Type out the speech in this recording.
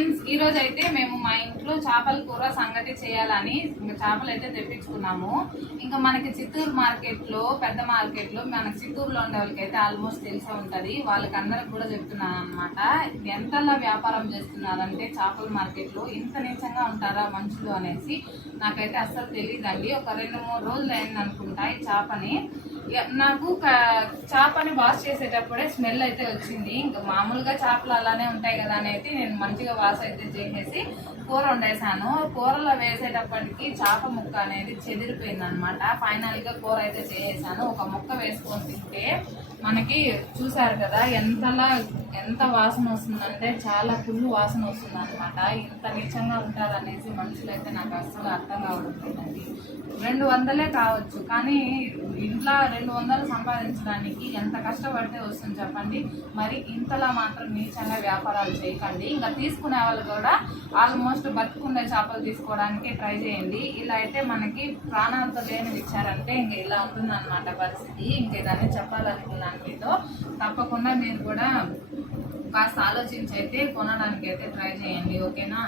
Friends, ఈ రోజు అయితే మేము మా ఇంట్లో చేపల కూర సంగటి చేయాలని ఇంకా చేపలు అయితే తెప్పించుకున్నాము. ఇంకా మనకి చిత్తూరు మార్కెట్లో, పెద్ద మార్కెట్లో, మనకి చిత్తూరులో ఉండే వాళ్ళకి అయితే ఆల్మోస్ట్ తెలిసే ఉంటది. వాళ్ళకి అందరికి కూడా చెప్తున్నాను అనమాట, ఎంతలా వ్యాపారం చేస్తున్నారంటే చేపల మార్కెట్లో ఇంత నీచంగా ఉంటారా మనుషులు అనేసి నాకైతే అస్సలు తెలియదండి. ఒక 2-3 రోజులు అయింది అనుకుంటా ఈ చేపని. నాకు చేపని వాష్ చేసేటప్పుడే స్మెల్ అయితే వచ్చింది. ఇంకా మామూలుగా చేపలు అలానే ఉంటాయి కదా అని అయితే నేను మంచిగా వాష్ అయితే చేసేసి కూర వండేసాను. కూరలో వేసేటప్పటికి చేప ముక్క అనేది చెదిరిపోయింది అనమాట. ఫైనల్ గా కూర అయితే చేసేసాను. ఒక ముక్క వేసుకొని తింటే మనకి చూసారు కదా ఎంత వాసన వస్తుందంటే చాలా ఫుల్ వాసన వస్తుంది అనమాట. ఇంత నీచంగా ఉంటారనేసి మనుషులు అయితే నాకు అస్సలు అర్థం కావట్లేదండి. 200 కావచ్చు, కానీ ఇంట్లో 200 సంపాదించడానికి ఎంత కష్టపడితే వస్తుంది చెప్పండి. మరి ఇంతలా మాత్రం నీచంగా వ్యాపారాలు చేయకండి. ఇంకా తీసుకునే వాళ్ళు కూడా ఆల్మోస్ట్ బతుకుండే చేపలు తీసుకోవడానికి ట్రై చేయండి. ఇలా అయితే మనకి ప్రాణాలతో లేనివి ఇచ్చారంటే ఇంక ఇలా ఉంటుంది అనమాట పరిస్థితి. ఇంక ఇదన్నీ చెప్పాలనుకున్నాను మీతో. తప్పకుండా మీరు కూడా కాస్త ఆలోచించి అయితే కొనడానికి అయితే ట్రై చేయండి, ఓకేనా.